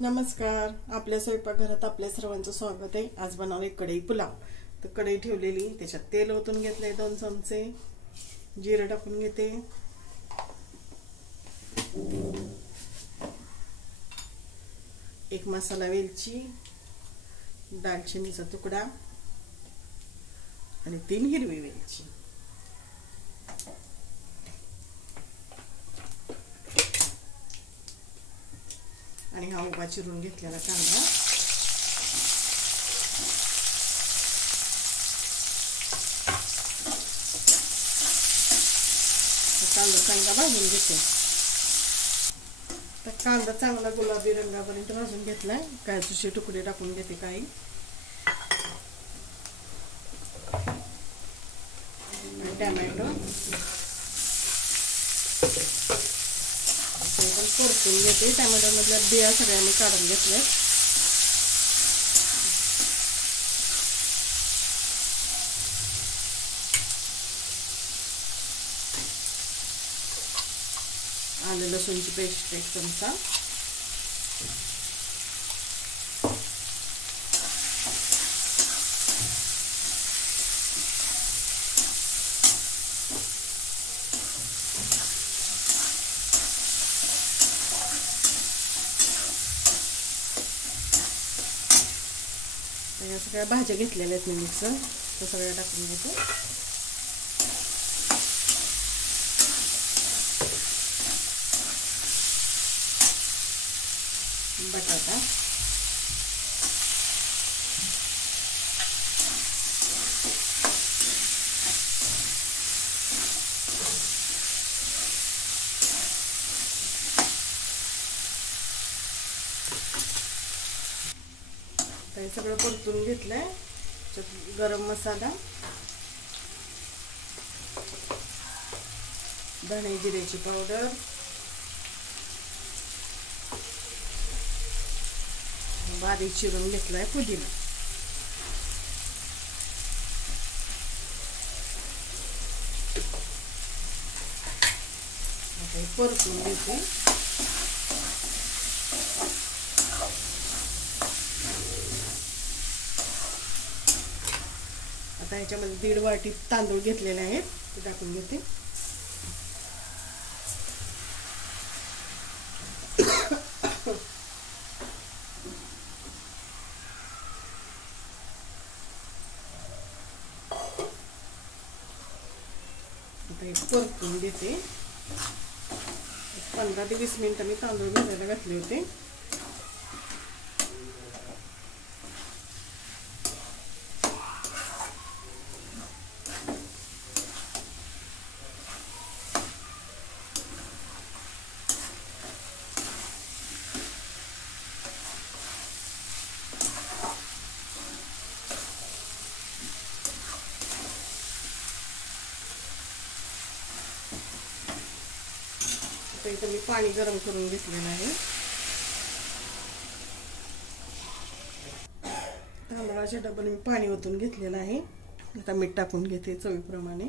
नमस्कार. आपल्या स्वयंपाकघरात आपल्या सर्वांचं स्वागत आहे. आज बनवले कढई पुलाव. तर कढई ठेवलेली, त्याच्यात तेल ओतून घेतलंय 2 चमचे. जिरं टाकून घेते. एक मसाला वेलची, दालचिनीचा तुकडा आणि 3 हिरवी वेलची. आणि हा उभा चिरून घेतलेला कांदा. कांदा चांगला भाजून घेते. तर कांदा चांगला गुलाबी रंगापर्यंत भाजून घेतलाय. काजूचे तुकडे टाकून घेते काही. टोमॅटो पण परतून घेते. टोमॅटो मधल्या बिया सगळ्यांनी काढून घेतल्या. आलं लसूणची पेस्ट 1 चमचा. या सगळ्या भाज्या घेतलेल्या आहेत मी मिक्स. त्या सगळ्या टाकून घेते. बटाटा, हे सगळं परतून घेतलंय. गरम मसाला, धणे जिऱ्याची पावडर, बारीक चिरून घेतलाय पुदिना. आता हे परतून घेते. आता ह्याच्यामध्ये 1.5 वाटी तांदूळ घेतलेले आहेत, ते टाकून घेते. आता हे परतून घेते. 15 ते 20 मिनिटं मी तांदूळ भिजायला घातले होते. इथं मी पाणी गरम करून घेतलेलं आहे. तांदळाच्या डब्याने मी पाणी ओतून घेतलेलं आहे. आता मीठ टाकून घेते चवीप्रमाणे.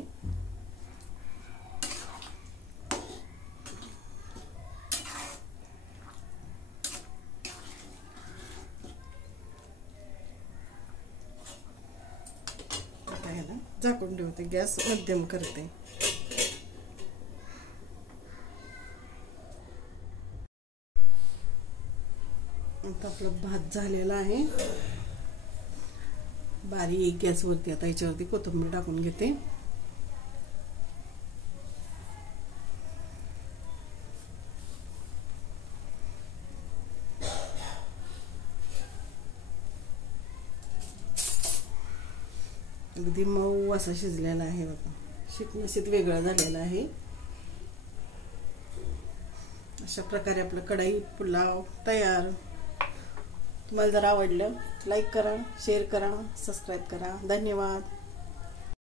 आता ह्याला झाकून ठेवते. गॅस मध्यम करते. आता आपला भात झालेला आहे. बारीक गॅसवरती. आता याच्यावरती कोथिंबीर टाकून घेते. अगदी मऊ असा शिजलेला आहे बघा. शिकणशीत वेगळं झालेलं आहे. अशा प्रकारे आपलं कढई पुलाव तयार. तुम्हाला जर आवडलं लाईक करा, शेअर करा, सबस्क्राईब करा. धन्यवाद.